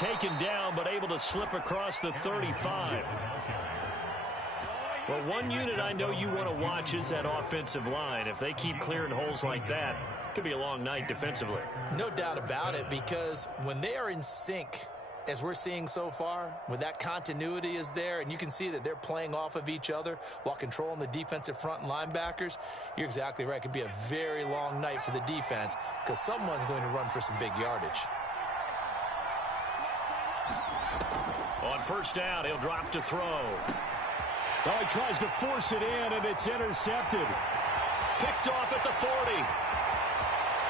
taken down, but able to slip across the 35. Well, one unit I know you want to watch is that offensive line. If they keep clearing holes like that, it could be a long night defensively. No doubt about it, because when they are in sync, as we're seeing so far, when that continuity is there, and you can see that they're playing off of each other while controlling the defensive front and linebackers, you're exactly right. It could be a very long night for the defense because someone's going to run for some big yardage. On first down, he'll drop to throw. Oh, he tries to force it in, and it's intercepted. Picked off at the 40.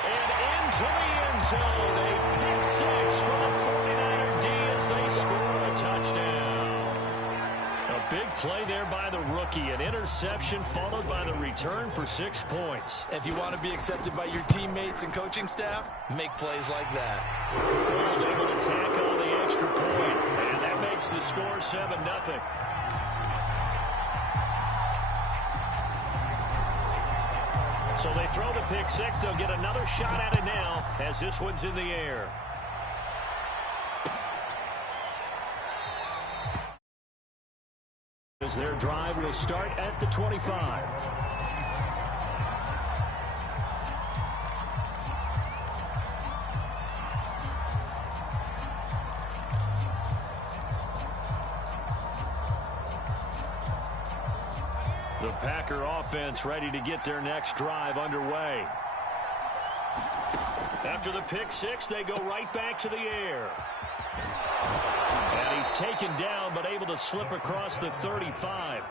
And into the end zone. A pick six for the 49er D as they score a touchdown. A big play there by the rookie. An interception followed by the return for 6 points. If you want to be accepted by your teammates and coaching staff, make plays like that. Gold able to tack on the extra point. And that makes the score 7-0. So they throw the pick six. They'll get another shot at it now as this one's in the air. As their drive will start at the 25. The Packer offense ready to get their next drive underway. After the pick six, they go right back to the air. And he's taken down, but able to slip across the 35.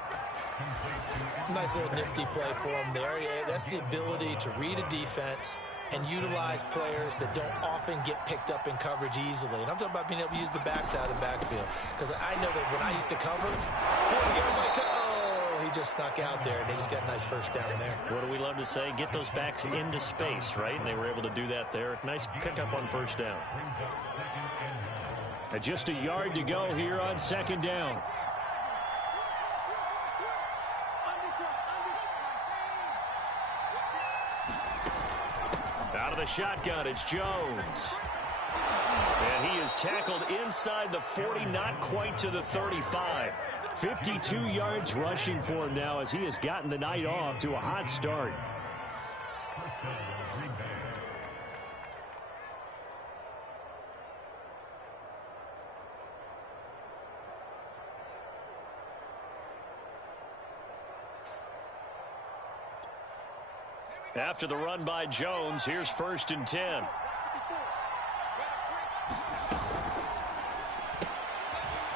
Nice little nifty play for him there. Yeah, that's the ability to read a defense and utilize players that don't often get picked up in coverage easily. And I'm talking about being able to use the backside of the backfield. Because I know that when I used to cover, he just snuck out there, and they just got a nice first down there. What do we love to say? Get those backs into space, right? And they were able to do that there. Nice pickup on first down. And just a yard to go here on second down. Out of the shotgun, it's Jones. And he is tackled inside the 40, not quite to the 35. 52 yards rushing for him now as he has gotten the night off to a hot start. After the run by Jones, here's 1st and 10.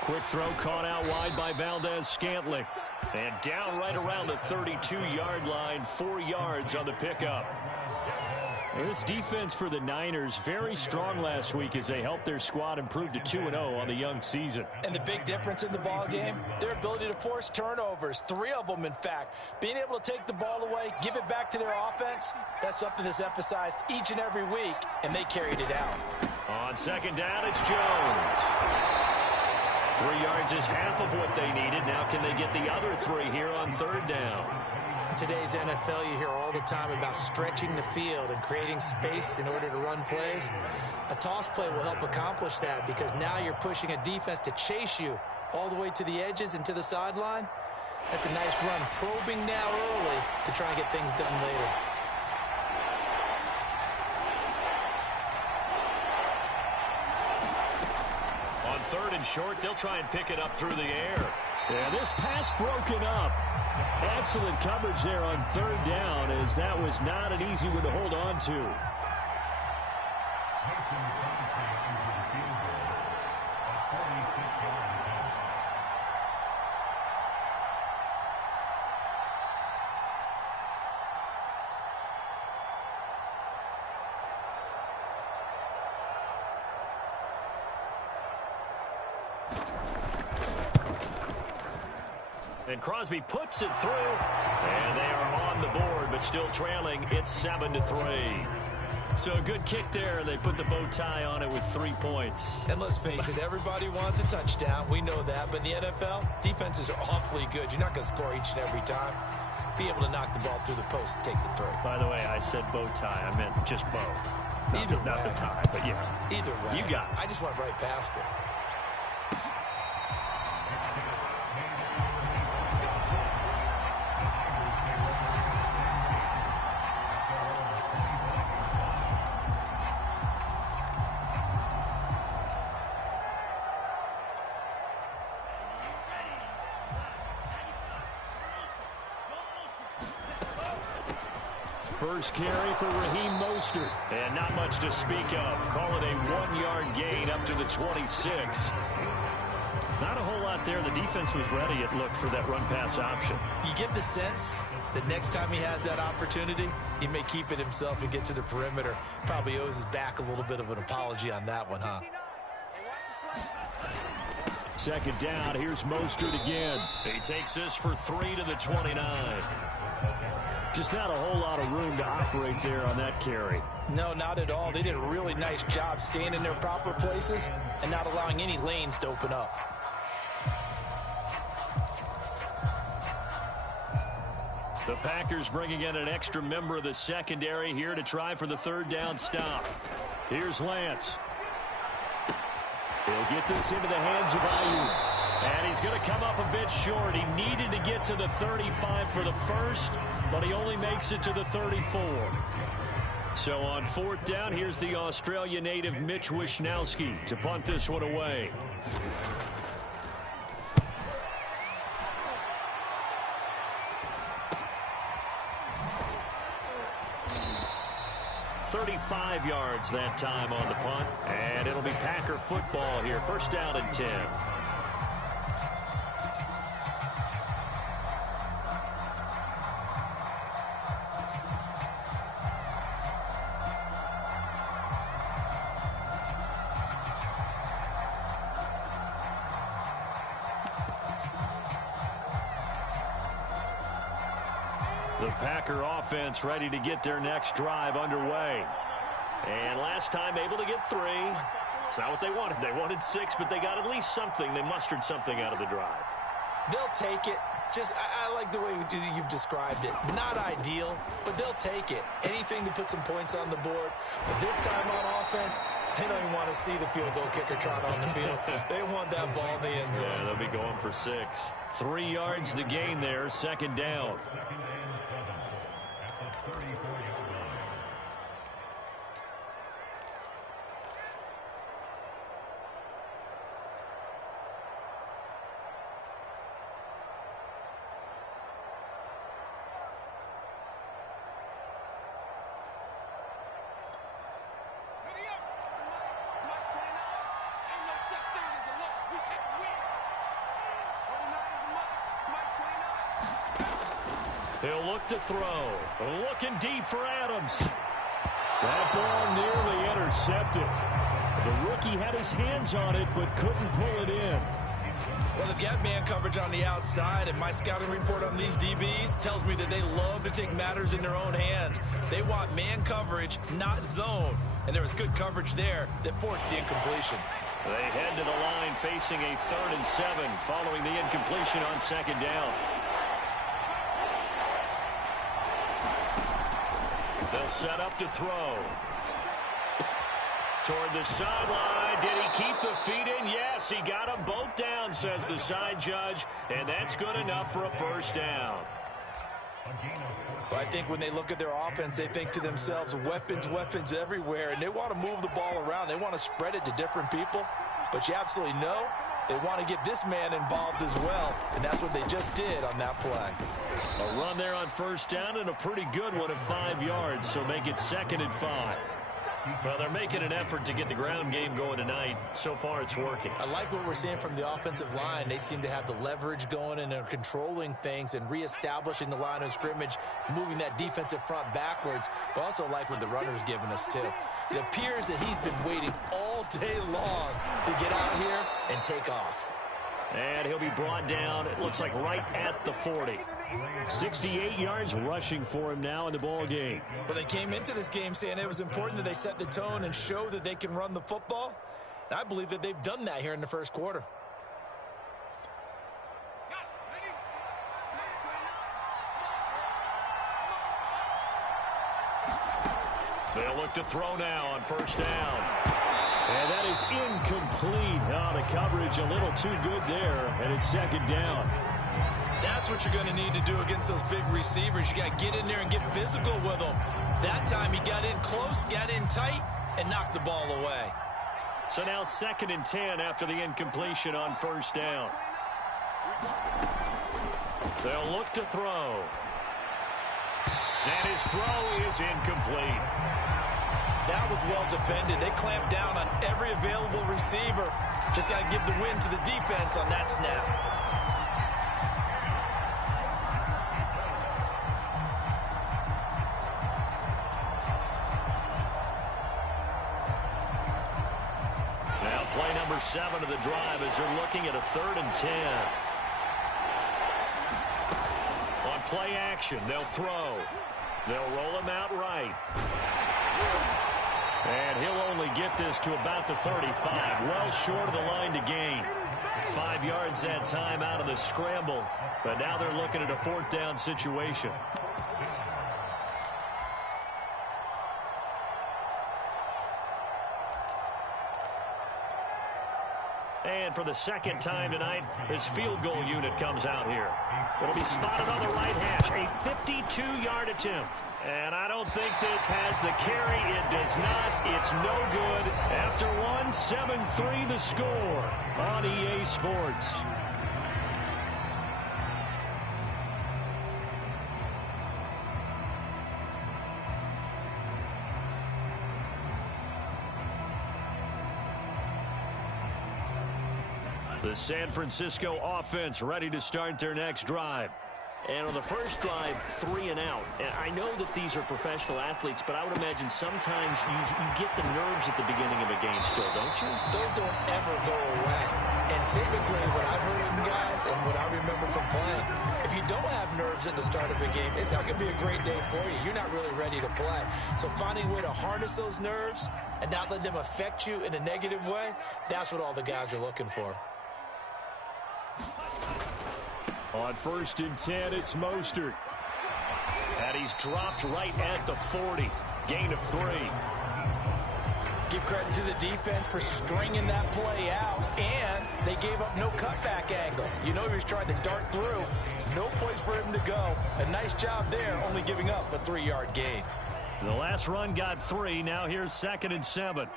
Quick throw caught out wide by Valdez-Scantling. And down right around the 32-yard line, 4 yards on the pickup. This defense for the Niners, very strong last week as they helped their squad improve to 2-0 on the young season. And the big difference in the ball game, their ability to force turnovers, 3 of them, in fact. Being able to take the ball away, give it back to their offense, that's something that's emphasized each and every week, and they carried it out. On second down, it's Jones. 3 yards is half of what they needed. Now can they get the other 3 here on 3rd down? In today's NFL, you hear all the time about stretching the field and creating space in order to run plays. A toss play will help accomplish that because now you're pushing a defense to chase you all the way to the edges and to the sideline. That's a nice run, probing now early to try and get things done later. On 3rd and short, they'll try and pick it up through the air. Yeah, this pass broken up. Excellent coverage there on 3rd down, as that was not an easy one to hold on to. And Crosby puts it through, and they are on the board, but still trailing. It's 7-3. So a good kick there, and they put the bow tie on it with 3 points. And let's face it, everybody wants a touchdown. We know that. But in the NFL, defenses are awfully good. You're not going to score each and every time. be able to knock the ball through the post and take the throw. By the way, I said bow tie. I meant just bow. Not the tie, but yeah. Either way. You got it. I just went right past it. First carry for Raheem Mostert. And not much to speak of. Call it a 1-yard gain up to the 26. Not a whole lot there. The defense was ready, it looked, for that run-pass option. You get the sense that next time he has that opportunity, he may keep it himself and get to the perimeter. Probably owes his back a little bit of an apology on that one, huh? Second down. Here's Mostert again. He takes this for 3 to the 29. Just not a whole lot of room to operate there on that carry. No, not at all. They did a really nice job staying in their proper places and not allowing any lanes to open up. The Packers bringing in an extra member of the secondary here to try for the third down stop. Here's Lance. He'll get this into the hands of Ayuk. And he's going to come up a bit short. He needed to get to the 35 for the first, but he only makes it to the 34. So on fourth down, here's the Australia native Mitch Wishnowsky to punt this one away. "35 yards that time on the punt, and it'll be Packer football here. First down and 10. The Packer offense ready to get their next drive underway. And last time able to get 3. It's not what they wanted. They wanted 6, but they got at least something. They mustered something out of the drive. They'll take it. I like the way you've described it. Not ideal, but they'll take it. Anything to put some points on the board. But this time on offense, they don't even want to see the field goal kicker trot on the field. They want that ball in the end zone. Yeah, they'll be going for 6. 3 yards the gain there, second down. He'll look to throw. Looking deep for Adams. That ball nearly intercepted. The rookie had his hands on it, but couldn't pull it in. Well, they've got man coverage on the outside, and my scouting report on these DBs tells me that they love to take matters in their own hands. They want man coverage, not zone. And there was good coverage there that forced the incompletion. They head to the line facing a 3rd and 7 following the incompletion on second down. They'll set up to throw. Toward the sideline. Did he keep the feet in? Yes, he got them both down, says the side judge. And that's good enough for a first down. Well, I think when they look at their offense, they think to themselves, weapons, weapons everywhere. And they want to move the ball around. They want to spread it to different people. But you absolutely know they want to get this man involved as well. And that's what they just did on that play. A run there on first down and a pretty good one at 5 yards. So make it 2nd and 5. Well, they're making an effort to get the ground game going tonight. So far, it's working. I like what we're seeing from the offensive line. They seem to have the leverage going, and they're controlling things and reestablishing the line of scrimmage, moving that defensive front backwards, but also like what the runner's giving us, too. It appears that he's been waiting all day long to get out here and take off. And he'll be brought down, it looks like right at the 40. 68 yards rushing for him now in the ball game. Well, they came into this game saying it was important that they set the tone and show that they can run the football. And I believe that they've done that here in the first quarter. They'll look to throw now on first down. And that is incomplete. Oh, the coverage a little too good there, and it's second down. That's what you're going to need to do against those big receivers. You got to get in there and get physical with them. That time he got in close, got in tight, and knocked the ball away. So now 2nd and 10 after the incompletion on first down. They'll look to throw. And his throw is incomplete. That was well defended. They clamped down on every available receiver. Just got to give the win to the defense on that snap. Now play number 7 of the drive as they're looking at a 3rd and 10. On play action, they'll throw. They'll roll him out right. And he'll only get this to about the 35, well short of the line to gain. 5 yards that time out of the scramble, but now they're looking at a 4th down situation. And for the 2nd time tonight, his field goal unit comes out here. It'll be spotted on the right hash, a 52-yard attempt. And I don't think this has the carry. It does not. It's no good. After one, 7-3 the score on EA Sports. The San Francisco offense ready to start their next drive. And on the first drive, 3 and out. And I know that these are professional athletes, but I would imagine sometimes you get the nerves at the beginning of a game still, don't you? Those don't ever go away. And typically what I've heard from guys and what I remember from playing, if you don't have nerves at the start of a game, it's not going to be a great day for you. You're not really ready to play. So finding a way to harness those nerves and not let them affect you in a negative way, that's what all the guys are looking for. On 1st and 10, it's Mostert. And he's dropped right at the 40. Gain of 3. Give credit to the defense for stringing that play out, and they gave up no cutback angle. You know he was trying to dart through. No place for him to go. A nice job there, only giving up a 3-yard gain. The last run got 3. Now here's 2nd and 7.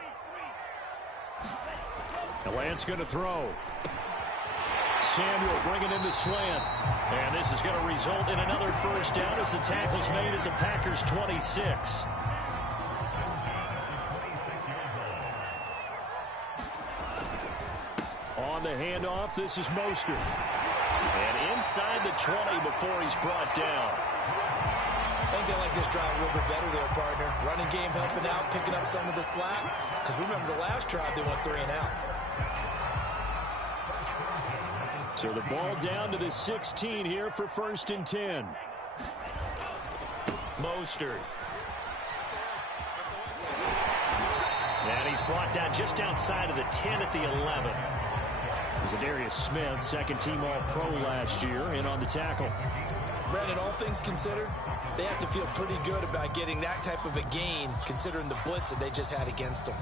The Lance going to throw. Samuel bringing in the slant. And this is going to result in another first down as the tackle's made at the Packers' 26. On the handoff, this is Mostert. And inside the 20 before he's brought down. I think they like this drive a little bit better there, partner. Running game helping out, picking up some of the slack. Because remember the last drive, they went 3 and out. So the ball down to the 16 here for 1st and 10. Mostert. And he's brought down just outside of the 10 at the 11. Zadarius Smith, 2nd-team All-Pro last year, in on the tackle. Brandon, all things considered, they have to feel pretty good about getting that type of a gain, considering the blitz that they just had against them.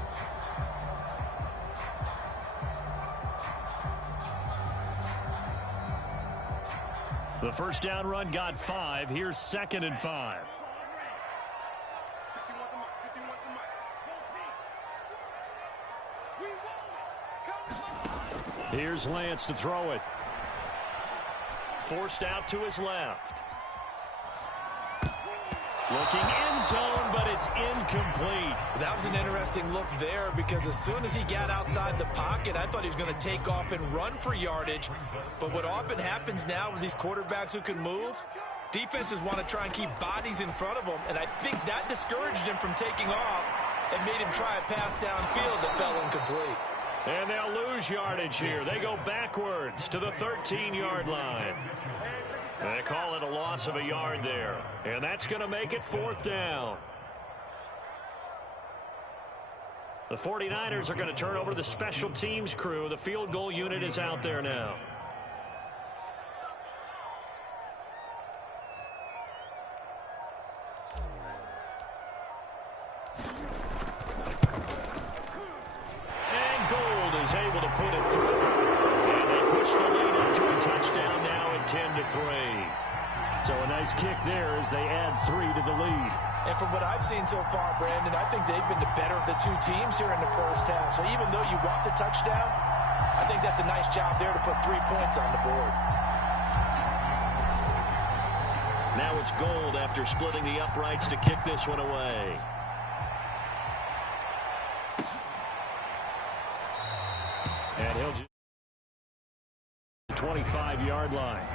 The first down run got 5. Here's 2nd and 5. Here's Lance to throw it. Forced out to his left. Looking end zone, but it's incomplete. That was an interesting look there because as soon as he got outside the pocket, I thought he was going to take off and run for yardage. But what often happens now with these quarterbacks who can move, defenses want to try and keep bodies in front of them. And I think that discouraged him from taking off and made him try a pass downfield that fell incomplete. And they'll lose yardage here. They go backwards to the 13-yard line. They call it a loss of a yard there. And that's going to make it 4th down. The 49ers are going to turn over to the special teams crew. The field goal unit is out there now. put it through. And they push the lead up to a touchdown now at 10-3. So a nice kick there as they add 3 to the lead. And from what I've seen so far, Brandon, I think they've been the better of the two teams here in the first half. So even though you want the touchdown, I think that's a nice job there to put 3 points on the board. Now it's Gold after splitting the uprights to kick this one away. And he'll just 25-yard line.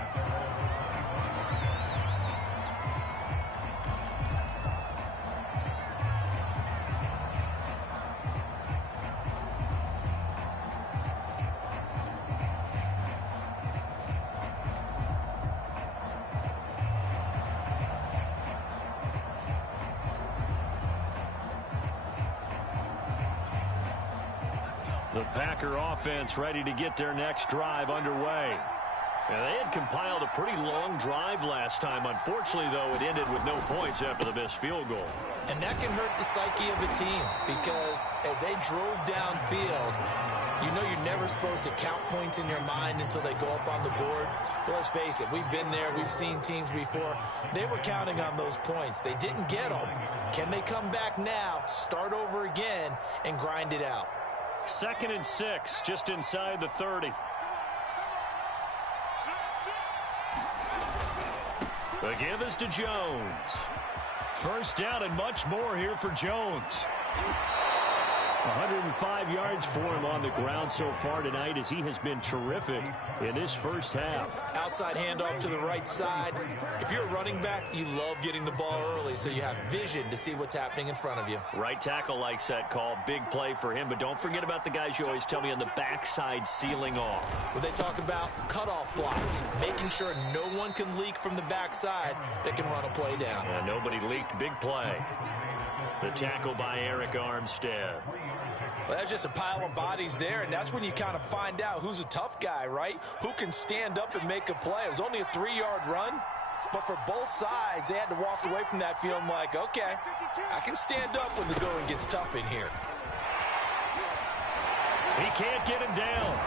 The Packer offense ready to get their next drive underway. Now, they had compiled a pretty long drive last time. Unfortunately, though, it ended with no points after the missed field goal. And that can hurt the psyche of a team because as they drove downfield, you know you're never supposed to count points in your mind until they go up on the board. But let's face it, we've been there. We've seen teams before. They were counting on those points. They didn't get them. Can they come back now, start over again, and grind it out? 2nd and 6, just inside the 30. The give is to Jones. First down and much more here for Jones. 105 yards for him on the ground so far tonight as he has been terrific in this first half. Outside handoff to the right side. If you're a running back, you love getting the ball early so you have vision to see what's happening in front of you. Right tackle likes that call. Big play for him. But don't forget about the guys you always tell me on the backside sealing off. When they talk about cutoff blocks, making sure no one can leak from the backside that can run a play down. Yeah, nobody leaked. Big play. The tackle by Eric Armstead. Well, that's just a pile of bodies there, and that's when you kind of find out who's a tough guy, right? Who can stand up and make a play. It was only a 3-yard run, but for both sides, they had to walk away from that feeling like, okay, I can stand up when the going gets tough in here. He can't get him down.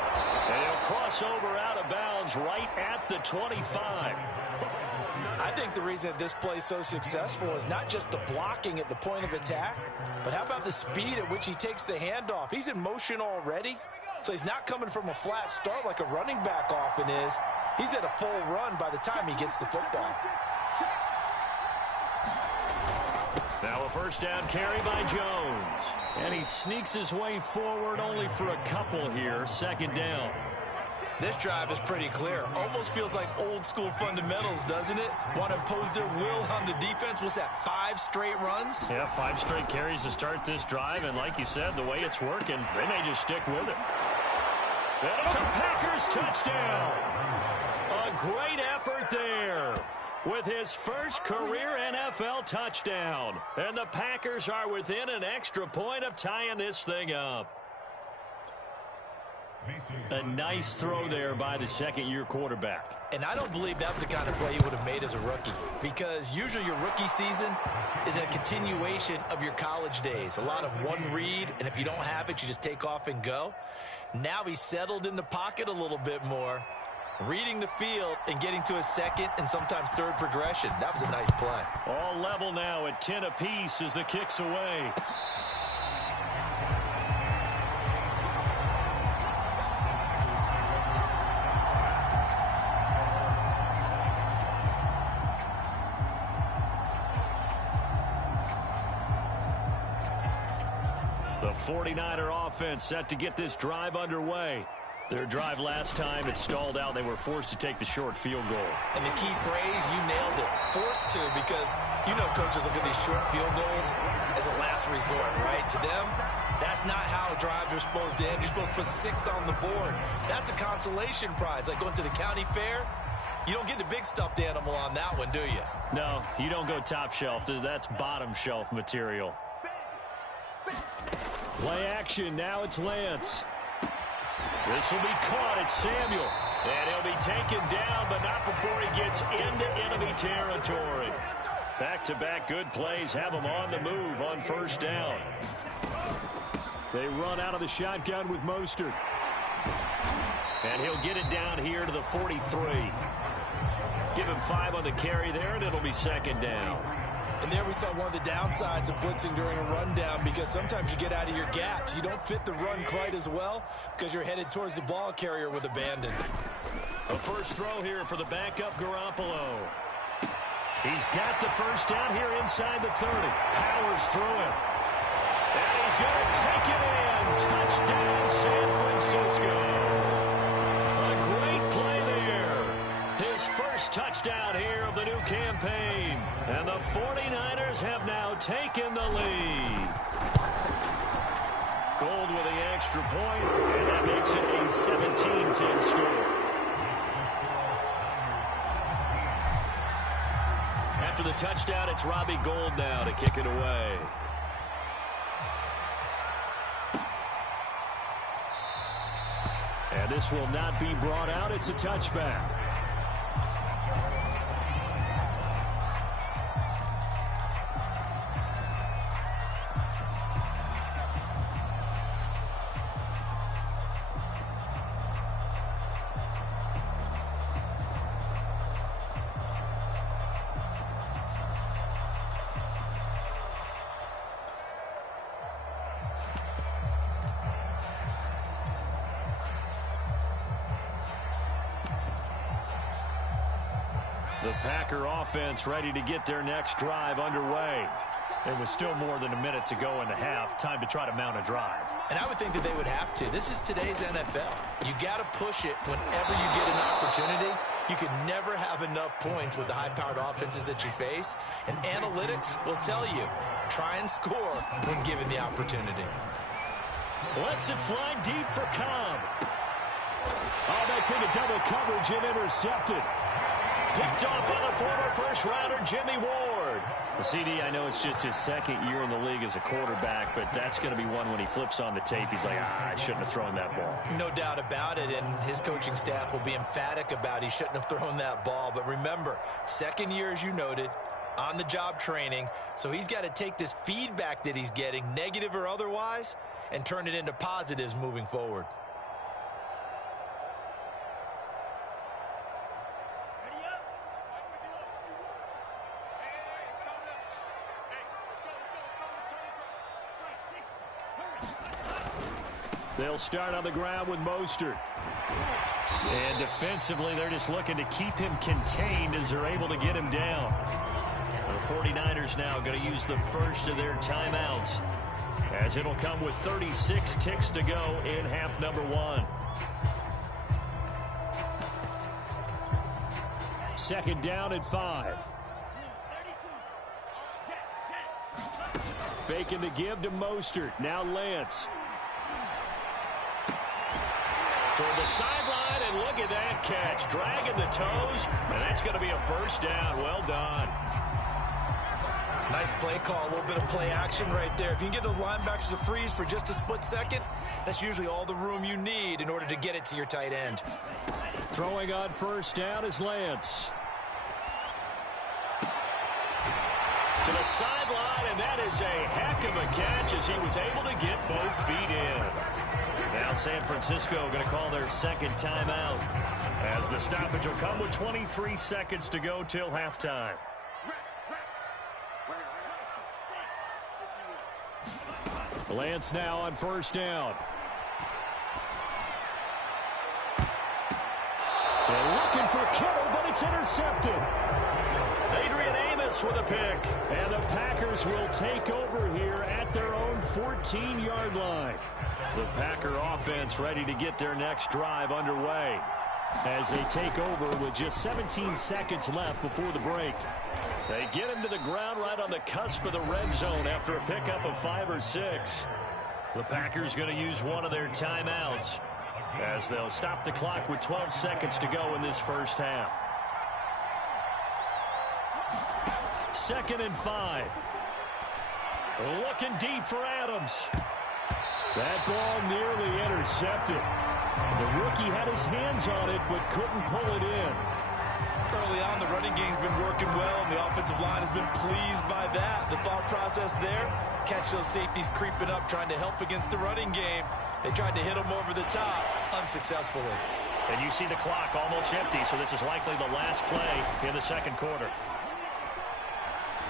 And he'll cross over out of bounds right at the 25. I think the reason that this play is so successful is not just the blocking at the point of attack, but how about the speed at which he takes the handoff? He's in motion already, so he's not coming from a flat start like a running back often is. He's at a full run by the time he gets the football. Now a first down carry by Jones. And he sneaks his way forward only for a couple here. 2nd down. This drive is pretty clear. Almost feels like old school fundamentals, doesn't it? Want to impose their will on the defense. Was that 5 straight runs? Yeah, 5 straight carries to start this drive. And like you said, the way it's working, they may just stick with it. And it's a Packers touchdown. A great effort there with his first career NFL touchdown. And the Packers are within an extra point of tying this thing up. A nice throw there by the second-year quarterback. And I don't believe that was the kind of play he would have made as a rookie, because usually your rookie season is a continuation of your college days. A lot of one read, and if you don't have it, you just take off and go. Now he's settled in the pocket a little bit more, reading the field and getting to a second and sometimes third progression. That was a nice play. All level now at 10 apiece as the kick's away. The 49er offense set to get this drive underway. Their drive last time, it stalled out. They were forced to take the short field goal. And the key phrase, you nailed it, forced to, because you know coaches look at these short field goals as a last resort, right? To them, that's not how drives are supposed to end. You're supposed to put 6 on the board. That's a consolation prize, like going to the county fair. You don't get the big stuffed animal on that one, do you? No, you don't go top shelf. That's bottom shelf material. Play action. Now it's Lance. This will be caught. It's Samuel. And he'll be taken down, but not before he gets into enemy territory. Back-to-back good plays have him on the move on first down. They run out of the shotgun with Mostert. And he'll get it down here to the 43. Give him 5 on the carry there, and it'll be second down. And there we saw one of the downsides of blitzing during a rundown, because sometimes you get out of your gaps. You don't fit the run quite as well because you're headed towards the ball carrier with abandon. A first throw here for the backup Garoppolo. He's got the first down here inside the 30. Powers through him. And he's going to take it in. Touchdown, San Francisco. A great play there. His first touchdown here of the new campaign. And the 49ers have now taken the lead. Gold with the extra point, and that makes it a 17-10 score. After the touchdown, it's Robbie Gould now to kick it away. And this will not be brought out. It's a touchback. The Packer offense ready to get their next drive underway. There was still more than a minute to go in the half. Time to try to mount a drive. And I would think that they would have to. This is today's NFL. You got to push it whenever you get an opportunity. You can never have enough points with the high-powered offenses that you face. And analytics will tell you, try and score when given the opportunity. Lets it fly deep for Cobb. Oh, that's into double coverage and intercepted. Picked off by the former first-rounder Jimmy Ward. The CD, I know it's just his second year in the league as a quarterback, but that's going to be one when he flips on the tape. He's like, I shouldn't have thrown that ball. No doubt about it, and his coaching staff will be emphatic about he shouldn't have thrown that ball. But remember, second year, as you noted, on-the-job training, so he's got to take this feedback that he's getting, negative or otherwise, and turn it into positives moving forward. They'll start on the ground with Mostert. And defensively, they're just looking to keep him contained as they're able to get him down. The 49ers now going to use the first of their timeouts, as it'll come with 36 ticks to go in half number 1. Second down at 5. Faking the give to Mostert. Now Lance. Toward the sideline, and look at that catch. Dragging the toes, and that's going to be a first down. Well done. Nice play call, a little bit of play action right there. If you can get those linebackers to freeze for just a split second, that's usually all the room you need in order to get it to your tight end. Throwing on first down is Lance. To the sideline, and that is a heck of a catch as he was able to get both feet in. Now San Francisco going to call their second timeout, as the stoppage will come with 23 seconds to go till halftime. Lance now on first down. They're looking for Kittle, but it's intercepted. Adrian Amos with a pick. And the Packers will take over here at their own 14-yard line. The Packer offense ready to get their next drive underway, as they take over with just 17 seconds left before the break. They get him to the ground right on the cusp of the red zone after a pickup of 5 or 6. The Packers going to use one of their timeouts, as they'll stop the clock with 12 seconds to go in this first half. Second and 5. Looking deep for Adams. That ball nearly intercepted. The rookie had his hands on it, but couldn't pull it in. Early on, the running game's been working well, and the offensive line has been pleased by that. The thought process there, catch those safeties creeping up, trying to help against the running game. They tried to hit them over the top, unsuccessfully. And you see the clock almost empty, so this is likely the last play in the second quarter.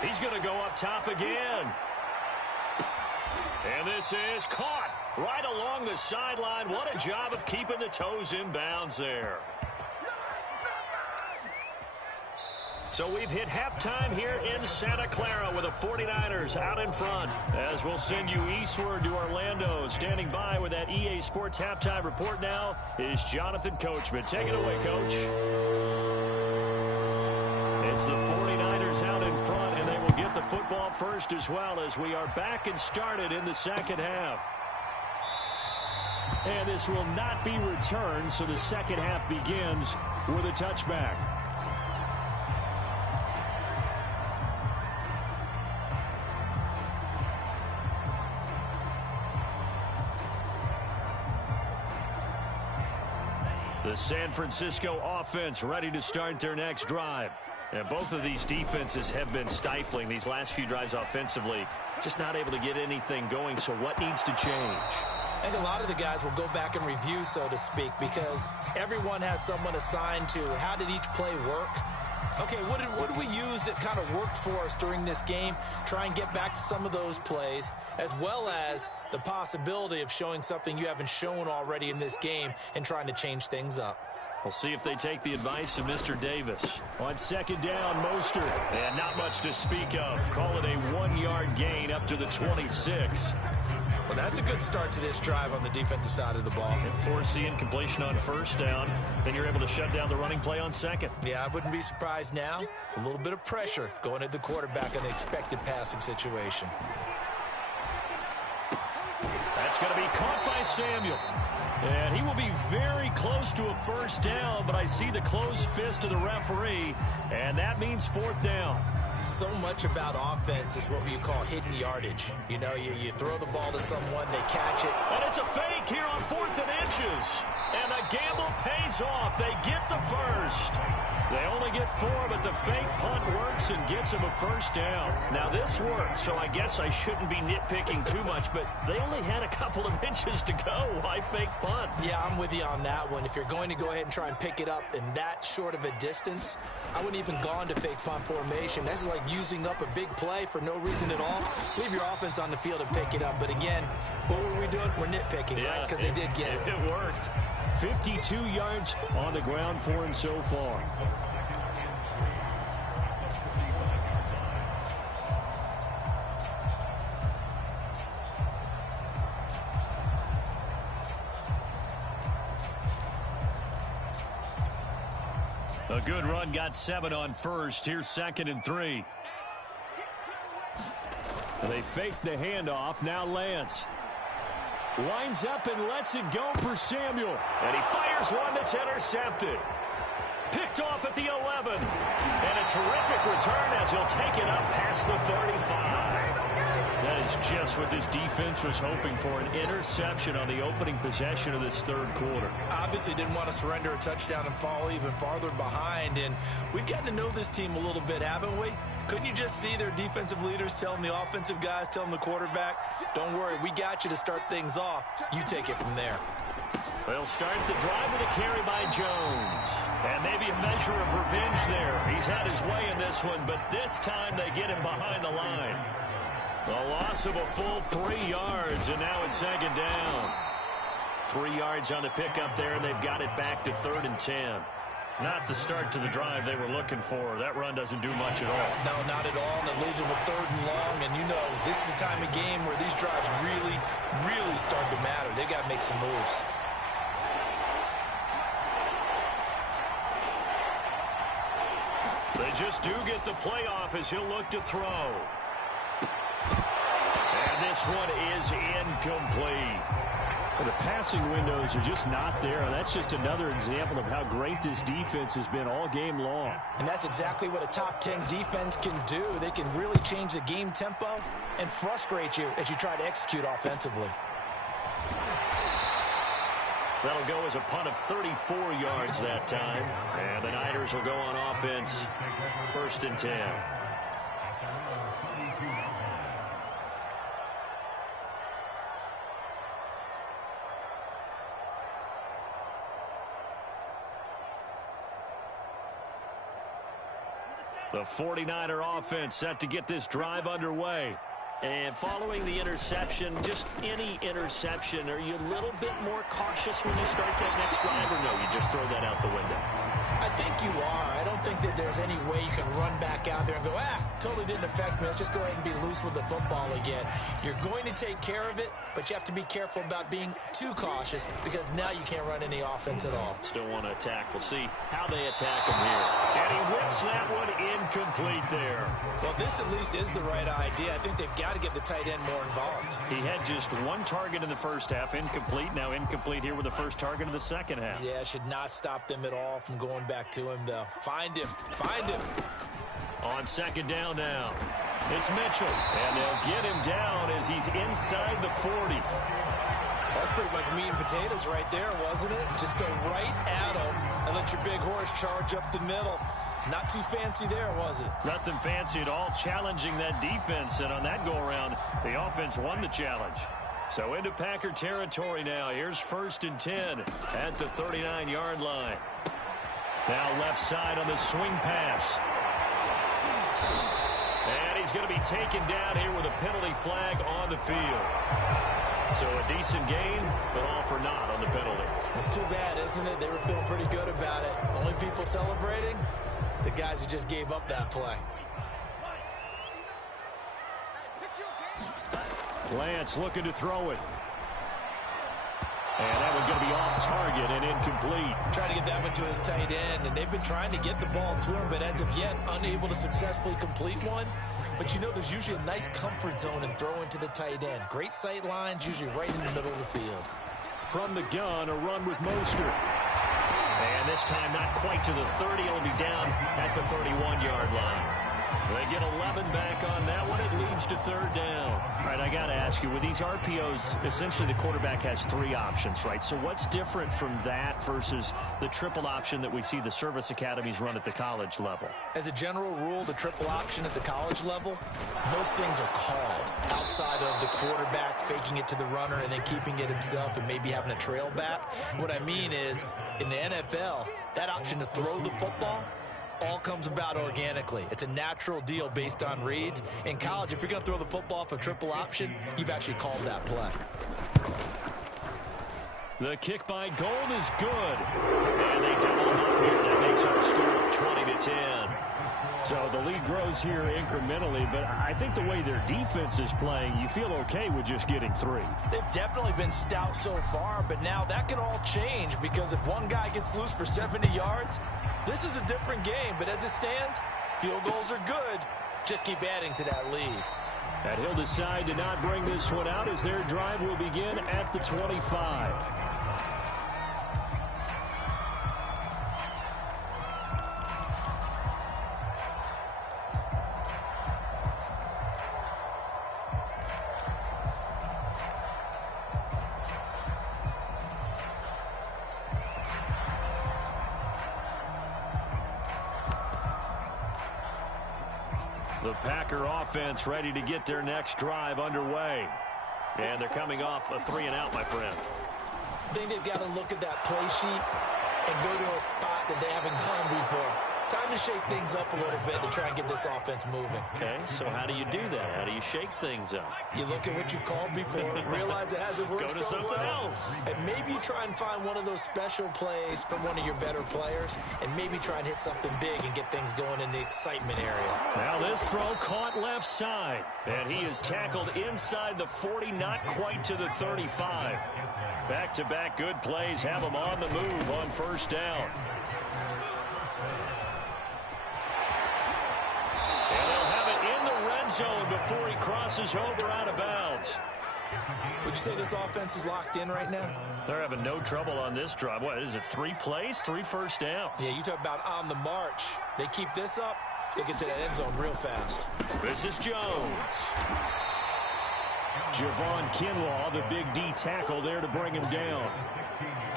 He's going to go up top again. And this is caught right along the sideline. What a job of keeping the toes in bounds there. So we've hit halftime here in Santa Clara with the 49ers out in front. As we'll send you eastward to Orlando. Standing by with that EA Sports halftime report now is Jonathan Coachman. Take it away, Coach. It's the 49ers out in front, and they will get the football first as well as we are back and started in the second half. And this will not be returned, so the second half begins with a touchback. The San Francisco offense ready to start their next drive. And both of these defenses have been stifling these last few drives offensively. Just not able to get anything going, so what needs to change? I think a lot of the guys will go back and review, so to speak, because everyone has someone assigned to how did each play work. Okay, what did we use that kind of worked for us during this game? Try and get back to some of those plays, as well as the possibility of showing something you haven't shown already in this game and trying to change things up. We'll see if they take the advice of Mr. Davis. On second down, Mostert. And not much to speak of. Call it a 1-yard gain up to the 26. Well, that's a good start to this drive on the defensive side of the ball. And force the incompletion on first down. Then you're able to shut down the running play on second. Yeah, I wouldn't be surprised now. A little bit of pressure going at the quarterback in the expected passing situation. That's going to be caught by Samuel. And he will be very close to a first down, but I see the closed fist of the referee, and that means fourth down. So much about offense is what you call hidden yardage. You know, you throw the ball to someone, they catch it. And it's a fake here on 4th and inches. And the gamble pays off. They get the first. They only get 4, but the fake punt works and gets them a first down. Now, this worked, so I guess I shouldn't be nitpicking too much, but they only had a couple of inches to go. Why fake punt? Yeah, I'm with you on that one. If you're going to go ahead and try and pick it up in that short of a distance, I wouldn't even gone to fake punt formation. That's like using up a big play for no reason at all. Leave your offense on the field and pick it up. But again, what were we doing? We're nitpicking, right? Because they did get it. It worked. 52 yards on the ground for him so far. A good run, got 7 on first. Here's 2nd and 3. They fake the handoff. Now Lance winds up and lets it go for Samuel. And he fires one that's intercepted. Picked off at the 11. And a terrific return as he'll take it up past the 35. That is just what this defense was hoping for, an interception on the opening possession of this third quarter. Obviously didn't want to surrender a touchdown and fall even farther behind. And we've gotten to know this team a little bit, haven't we? Couldn't you just see their defensive leaders telling the offensive guys, telling the quarterback, don't worry, we got you to start things off. You take it from there. They'll start the drive with a carry by Jones. And maybe a measure of revenge there. He's had his way in this one, but this time they get him behind the line. The loss of a full 3 yards, and now it's 2nd down. 3 yards on the pickup there, and they've got it back to 3rd and 10. Not the start to the drive they were looking for. That run doesn't do much at all. No, not at all, and it leaves them with 3rd and long. And you know, this is the time of game where these drives really, really start to matter. They've got to make some moves. They just do get the playoff as he'll look to throw. And this one is incomplete. The passing windows are just not there. That's just another example of how great this defense has been all game long. And that's exactly what a top 10 defense can do. They can really change the game tempo and frustrate you as you try to execute offensively. That'll go as a punt of 34 yards that time. And the Niners will go on offense, 1st and 10. The 49er offense set to get this drive underway. And following the interception, just any interception, are you a little bit more cautious when you start that next drive, or no, you just throw that out the window? I think you are. I don't think that there's any way you can run back out there and go, totally didn't affect me. Let's just go ahead and be loose with the football again. You're going to take care of it, but you have to be careful about being too cautious because now you can't run any offense at all. Still want to attack. We'll see how they attack him here. And he whips that one incomplete there. Well, this at least is the right idea. I think they've got to get the tight end more involved. He had just one target in the first half, incomplete. Now incomplete here with the first target in the second half. Yeah, should not stop them at all from going back to him, though. Find him. Find him. On second down now, it's Mitchell. And they'll get him down as he's inside the 40. That's pretty much meat and potatoes right there, wasn't it? Just go right at him and let your big horse charge up the middle. Not too fancy there, was it? Nothing fancy at all, challenging that defense. And on that go-around, the offense won the challenge. So into Packer territory now. Here's 1st and 10 at the 39-yard line. Now left side on the swing pass. And he's going to be taken down here with a penalty flag on the field. So a decent gain, but all for naught on the penalty. It's too bad, isn't it? They were feeling pretty good about it. Only people celebrating, the guys who just gave up that play. Lance looking to throw it. And that one's going to be off target and incomplete. Trying to get that one to his tight end, and they've been trying to get the ball to him, but as of yet, unable to successfully complete one. But you know there's usually a nice comfort zone in throwing to the tight end. Great sight lines, usually right in the middle of the field. From the gun, a run with Mostert. And this time not quite to the 30. It'll be down at the 31-yard line. They get 11 back on that one. It leads to 3rd down. All right, I got to ask you, with these RPOs, essentially the quarterback has 3 options, right? So what's different from that versus the triple option that we see the service academies run at the college level? As a general rule, the triple option at the college level, most things are called outside of the quarterback faking it to the runner and then keeping it himself and maybe having a trail back. What I mean is, in the NFL, that option to throw the football all comes about organically. It's a natural deal based on reads. In college, if you're going to throw the football for triple option, you've actually called that play. The kick by Gold is good. And they double him up here. That makes our score 20-10. So the lead grows here incrementally, but I think the way their defense is playing, you feel okay with just getting 3. They've definitely been stout so far, but now that can all change because if one guy gets loose for 70 yards, this is a different game. But as it stands, field goals are good. Just keep adding to that lead. And he'll decide to not bring this one out as their drive will begin at the 25. The Packer offense ready to get their next drive underway. And they're coming off a 3-and-out, my friend. I think they've got to look at that play sheet and go to a spot that they haven't gone before. Time to shake things up a little bit to try and get this offense moving. Okay, so how do you do that? How do you shake things up? You look at what you've called before, realize it hasn't worked Go to so something well, else. and maybe try and find one of those special plays from one of your better players, and maybe try and hit something big and get things going in the excitement area. Now this throw caught left side, and he is tackled inside the 40, not quite to the 35. Back-to-back good plays have him on the move on 1st down. And they'll have it in the red zone before he crosses over out of bounds. Would you say this offense is locked in right now? They're having no trouble on this drive. What is it, 3 plays, 3 first downs? Yeah, you talk about on the march. They keep this up, they'll get to that end zone real fast. This is Jones. Javon Kinlaw, the big D tackle there to bring him down.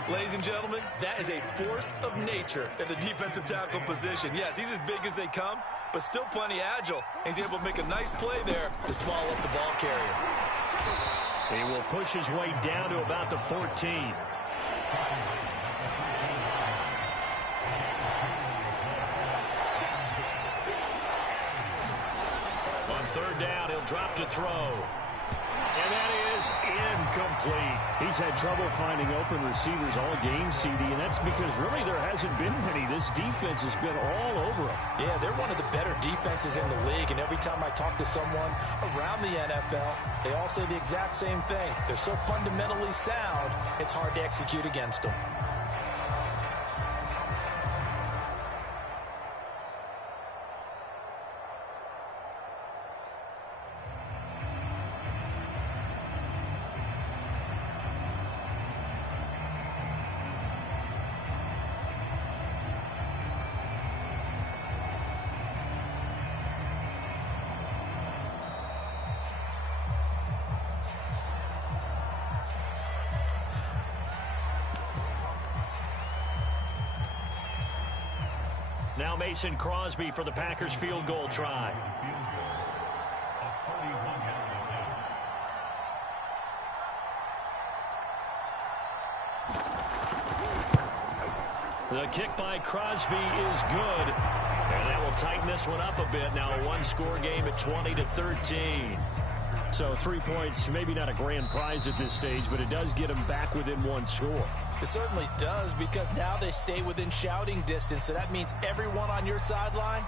Ladies and gentlemen, that is a force of nature in the defensive tackle position. Yes, he's as big as they come, but still plenty agile. He's able to make a nice play there to swallow up the ball carrier. He will push his way down to about the 14. third down. He'll drop to throw. And that is incomplete. He's had trouble finding open receivers all game, CD, and that's because really there hasn't been many. This defense has been all over him. Yeah, they're one of the better defenses in the league, and every time I talk to someone around the NFL, they all say the exact same thing. They're so fundamentally sound, it's hard to execute against them. Now Mason Crosby for the Packers field goal try. The kick by Crosby is good. And that will tighten this one up a bit. Now a one-score game at 20-13. So 3 points, maybe not a grand prize at this stage, but it does get them back within one score. It certainly does, because now they stay within shouting distance, so that means everyone on your sideline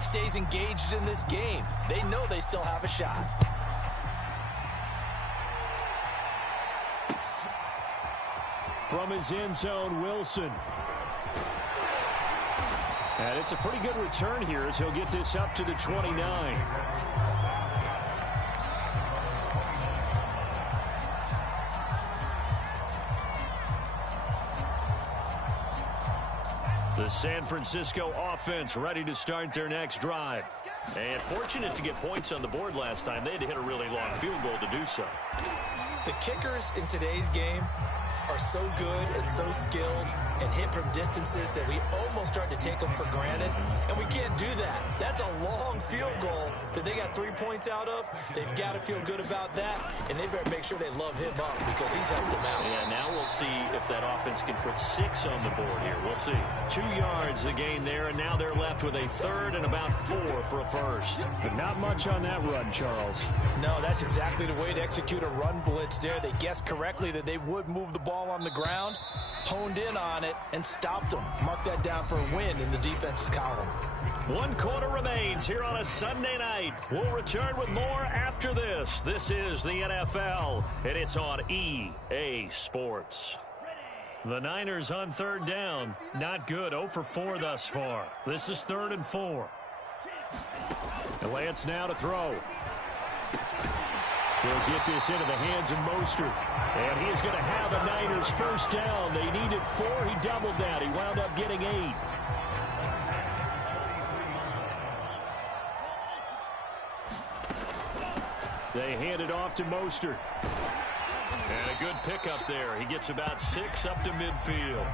stays engaged in this game. They know they still have a shot. From his end zone, Wilson. And it's a pretty good return here as he'll get this up to the 29. The San Francisco offense ready to start their next drive. And fortunate to get points on the board last time. They had to hit a really long field goal to do so. The kickers in today's game are so good and so skilled and hit from distances that we almost start to take them for granted, and we can't do that. That's a long field goal that they got 3 points out of. They've got to feel good about that, and they better make sure they love him up because he's helped them out. Yeah, now we'll see if that offense can put 6 on the board here. We'll see. 2 yards the gain there, and now they're left with a third and about 4 for a first. But not much on that run, Charles. No, that's exactly the way to execute a run blitz there. They guessed correctly that they would move the ball on the ground, honed in on it, and stopped them. Mark that down for a win in the defense's column. 1 quarter remains here on a Sunday night. We'll return with more after this. This is the NFL, and it's on EA Sports. The Niners on third down. Not good. 0 for 4 thus far. This is 3rd and 4. And Lance now to throw. He'll get this into the hands of Mostert. And he is going to have a Niners first down. They needed 4. He doubled that. He wound up getting 8. They hand it off to Mostert. And a good pickup there. He gets about 6 up to midfield.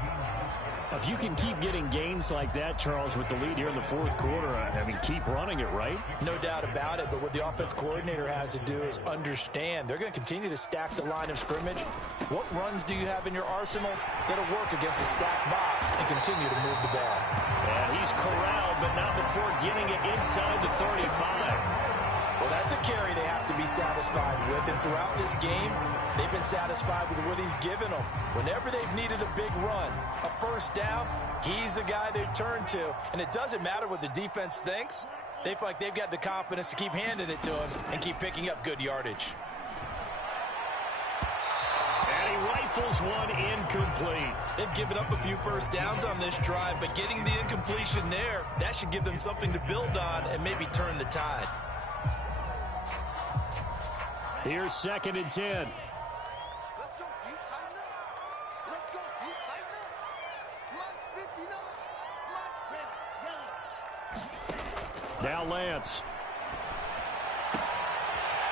If you can keep getting gains like that, Charles, with the lead here in the 4th quarter, I mean, keep running it, right? No doubt about it, but what the offense coordinator has to do is understand. They're going to continue to stack the line of scrimmage. What runs do you have in your arsenal that'll work against a stacked box and continue to move the ball? And he's corralled, but not before getting it inside the 35. Well, that's a carry they have to be satisfied with, and throughout this game, they've been satisfied with what he's given them. Whenever they've needed a big run, a first down, he's the guy they've turned to, and it doesn't matter what the defense thinks. They feel like they've got the confidence to keep handing it to him and keep picking up good yardage. And he rifles one incomplete. They've given up a few first downs on this drive, but getting the incompletion there, that should give them something to build on and maybe turn the tide. Here's 2nd and 10. Let's go, D, tighten up. Let's go, D, tighten up. Mike's 59. Mike's 50. Now Lance.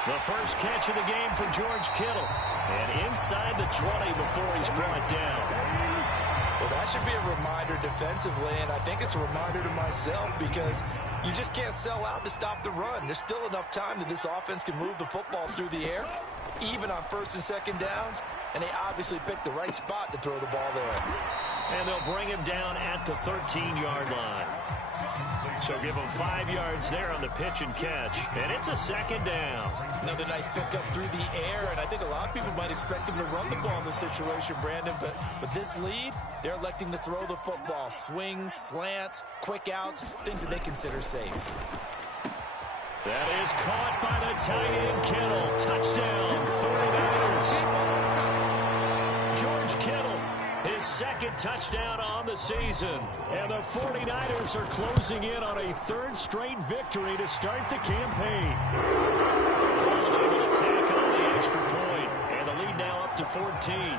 The first catch of the game for George Kittle. And inside the 20 before he's brought down. Well, that should be a reminder defensively, and I think it's a reminder to myself because you just can't sell out to stop the run. There's still enough time that this offense can move the football through the air, even on 1st and 2nd downs, and they obviously picked the right spot to throw the ball there. And they'll bring him down at the 13-yard line. So give him 5 yards there on the pitch and catch. And it's a second down. Another nice pickup through the air, and I think a lot of people might expect him to run the ball in this situation, Brandon, but with this lead, they're electing to throw the football. Swings, slants, quick outs, things that they consider safe. That is caught by the tight end, Kittle. Touchdown, 49ers. George Kittle, his second touchdown on the season. And the 49ers are closing in on a third straight victory to start the campaign. Able to tack on the extra point, and the lead now up to 14.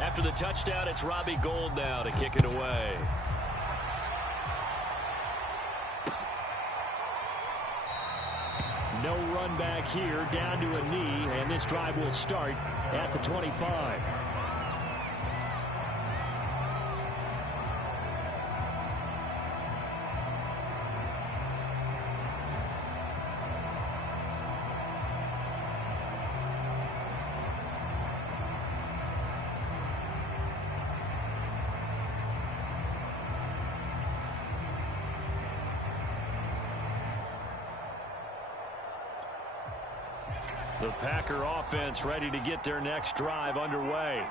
After the touchdown, it's Robbie Gould now to kick it away. No run back here, down to a knee, and this drive will start at the 25. The Packer offense ready to get their next drive underway.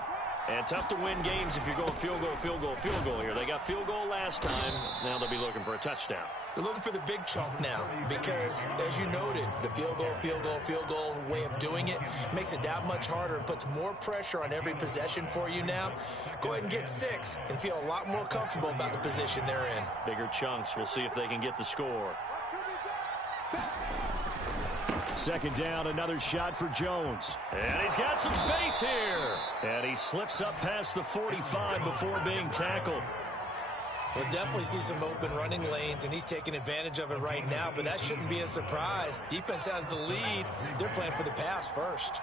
And tough to win games if you're going field goal, field goal, field goal here. They got field goal last time. Now they'll be looking for a touchdown. They're looking for the big chunk now because, as you noted, the field goal way of doing it makes it that much harder and puts more pressure on every possession for you now. Go ahead and get 6 and feel a lot more comfortable about the position they're in. Bigger chunks. We'll see if they can get the score. Second down, another shot for Jones. And he's got some space here. And he slips up past the 45 before being tackled. We'll definitely see some open running lanes, and he's taking advantage of it right now, but that shouldn't be a surprise. Defense has the lead. They're playing for the pass first.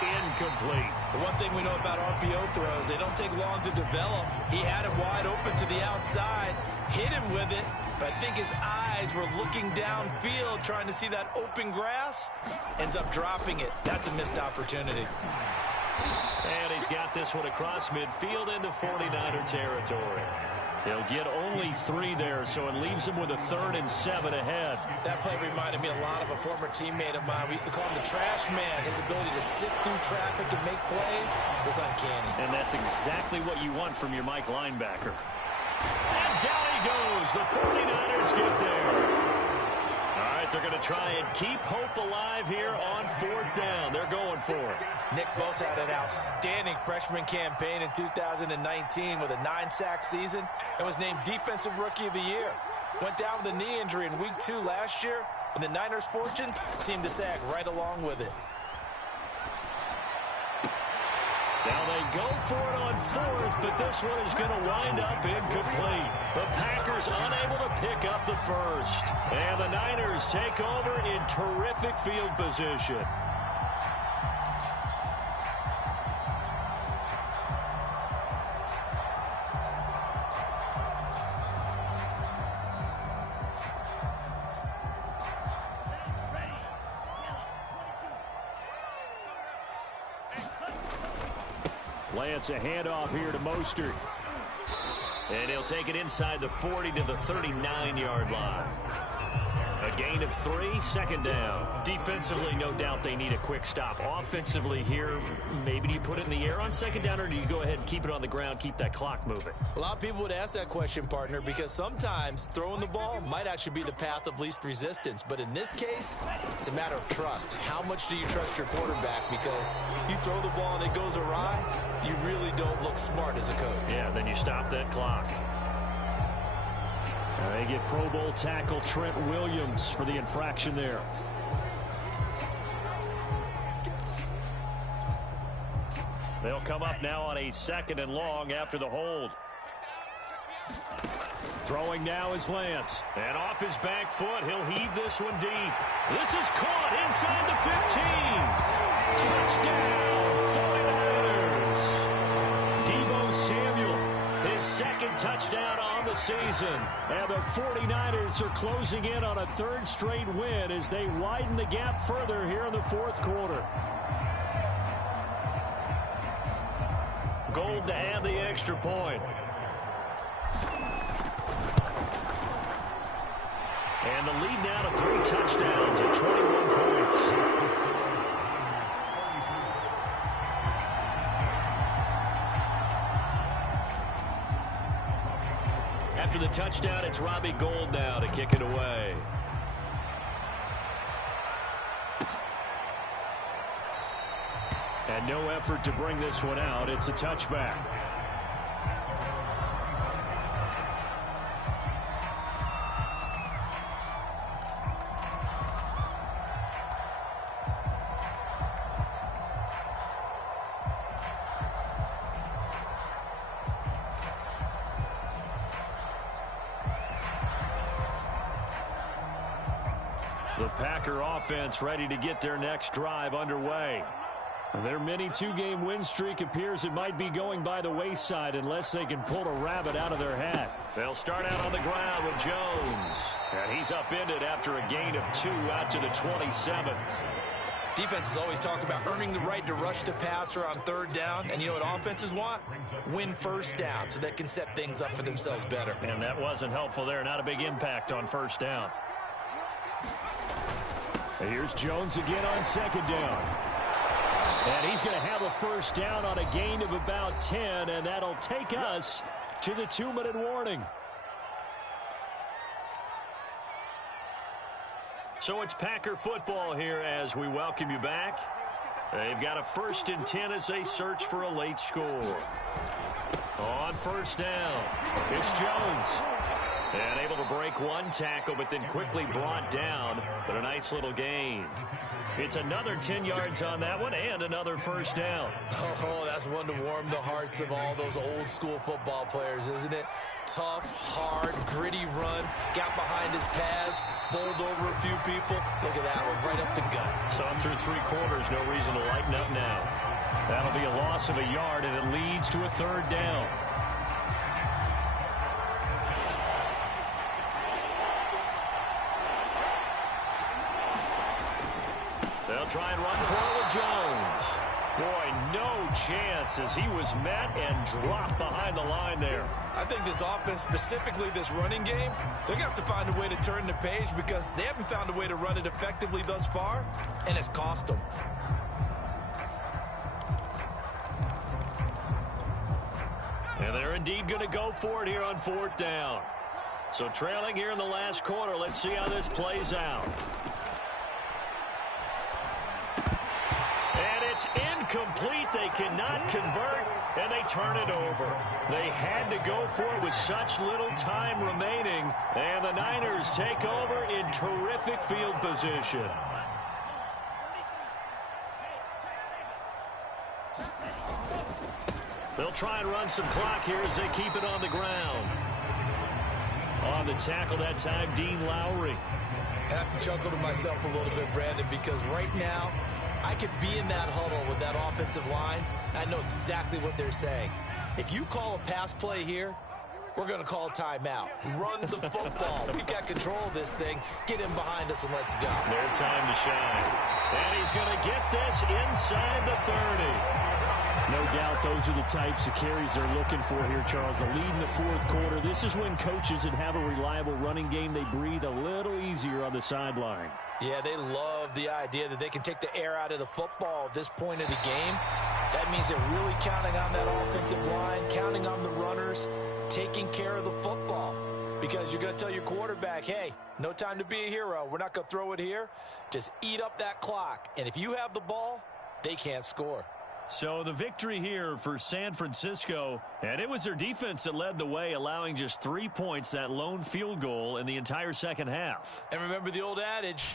Incomplete. The one thing we know about RPO throws, they don't take long to develop. He had him wide open to the outside, hit him with it, but I think his eyes were looking downfield trying to see that open grass. Ends up dropping it. That's a missed opportunity. And he's got this one across midfield into 49er territory. He'll get only 3 there, so it leaves him with a 3rd and 7 ahead. That play reminded me a lot of a former teammate of mine. We used to call him the trash man. His ability to sift through traffic and make plays was uncanny. And that's exactly what you want from your Mike linebacker. And down he goes. The 49ers get there. All right, they're going to try and keep hope alive here on 4th down. They're going for it. Nick Bosa had an outstanding freshman campaign in 2019 with a 9-sack season and was named Defensive Rookie of the Year. Went down with a knee injury in Week 2 last year, and the Niners' fortunes seemed to sag right along with it. Now they go for it on 4th, but this one is going to wind up incomplete. The Packers unable to pick up the first. And the Niners take over in terrific field position. Lance a handoff here to Mostert. And he'll take it inside the 40 to the 39-yard line. A gain of 3, 2nd down. Defensively, no doubt they need a quick stop. Offensively here, maybe do you put it in the air on 2nd down, or do you go ahead and keep it on the ground, keep that clock moving? A lot of people would ask that question, partner, because sometimes throwing the ball might actually be the path of least resistance. But in this case, it's a matter of trust. How much do you trust your quarterback? Because you throw the ball and it goes awry, you really don't look smart as a coach. Yeah, then you stop that clock. They get Pro Bowl tackle Trent Williams for the infraction there. They'll come up now on a 2nd and long after the hold. Throwing now is Lance. And off his back foot, he'll heave this one deep. This is caught inside the 15. Touchdown, 49ers. Deebo Samuel, his second touchdown on the season. And the 49ers are closing in on a third straight win as they widen the gap further here in the fourth quarter. Gold to add the extra point. And the lead now to 3 touchdowns at 21 points. After the touchdown, it's Robbie Gould now to kick it away. And no effort to bring this one out. It's a touchback. The Packer offense ready to get their next drive underway. Their mini 2-game win streak appears it might be going by the wayside unless they can pull a rabbit out of their hat. They'll start out on the ground with Jones. And he's upended after a gain of 2 out to the 27. Defenses always talk about earning the right to rush the passer on third down. And you know what offenses want? Win first down so they can set things up for themselves better. And that wasn't helpful there. Not a big impact on first down. And here's Jones again on second down. And he's going to have a first down on a gain of about 10, and that'll take us to the 2-minute warning. So it's Packer football here as we welcome you back. They've got a 1st and 10 as they search for a late score. On first down, it's Jones. And able to break one tackle, but then quickly brought down. But a nice little gain. It's another 10 yards on that one and another first down. Oh, that's one to warm the hearts of all those old school football players, isn't it? Tough, hard, gritty run. Got behind his pads, bowled over a few people. Look at that one, right up the gut. Some through 3 quarters, no reason to lighten up now. That'll be a loss of a yard, and it leads to a 3rd down. They'll try and run for it with Jones. Boy, no chance as he was met and dropped behind the line there. I think this offense, specifically this running game, they're going to have to find a way to turn the page because they haven't found a way to run it effectively thus far, and it's cost them. And they're indeed going to go for it here on 4th down. So trailing here in the last quarter, let's see how this plays out. And it's incomplete. They cannot convert, and they turn it over. They had to go for it with such little time remaining, and the Niners take over in terrific field position. They'll try and run some clock here as they keep it on the ground. On the tackle that time, Dean Lowry. I have to chuckle to myself a little bit, Brandon, because right now I could be in that huddle with that offensive line. I know exactly what they're saying. If you call a pass play here, we're going to call timeout. Run the football. We got control of this thing. Get him behind us and let's go. Their time to shine. And he's going to get this inside the 30. No doubt those are the types of carries they're looking for here, Charles. The lead in the fourth quarter. This is when coaches that have a reliable running game, they breathe a little easier on the sideline. Yeah, they love the idea that they can take the air out of the football at this point of the game. That means they're really counting on that offensive line, counting on the runners, taking care of the football. Because you're going to tell your quarterback, hey, no time to be a hero. We're not going to throw it here. Just eat up that clock. And if you have the ball, they can't score. So the victory here for San Francisco, and it was their defense that led the way, allowing just 3 points, that lone field goal in the entire second half. And remember the old adage,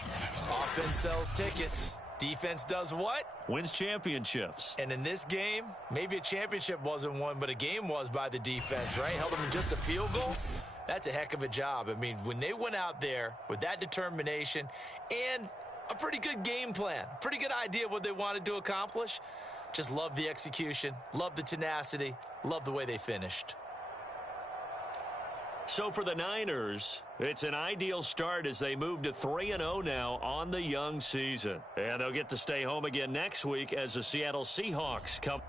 offense sells tickets. Defense does what? Wins championships. And in this game, maybe a championship wasn't won, but a game was by the defense, right? Held them in just a field goal. That's a heck of a job. I mean, when they went out there with that determination and a pretty good game plan, pretty good idea of what they wanted to accomplish, just love the execution, love the tenacity, love the way they finished. So for the Niners, it's an ideal start as they move to 3-0 now on the young season. And they'll get to stay home again next week as the Seattle Seahawks come.